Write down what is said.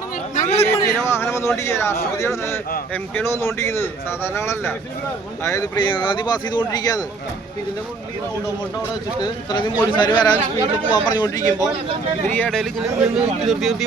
വാഹനം വന്നുകൊണ്ടിരിക്കുക രാഷ്ട്രപതിയുടെ MK വന്നുകൊണ്ടിരിക്കുന്നത് സാധാരണ ആളല്ല. അതായത് പ്രിയങ്ക ഗാന്ധി പാസ് ചെയ്തുകൊണ്ടിരിക്കുകയാണ്. ഇതിന്റെ മുന്നിൽ അവിടെ വെച്ചിട്ട് ഇത്രയും പോലീസുകാർ വരാൻ സ്പീഡിൽ പോകാൻ പറഞ്ഞുകൊണ്ടിരിക്കുമ്പോൾ ഇവർ ഈ ഇടയിൽ നിർത്തി വണ്ടി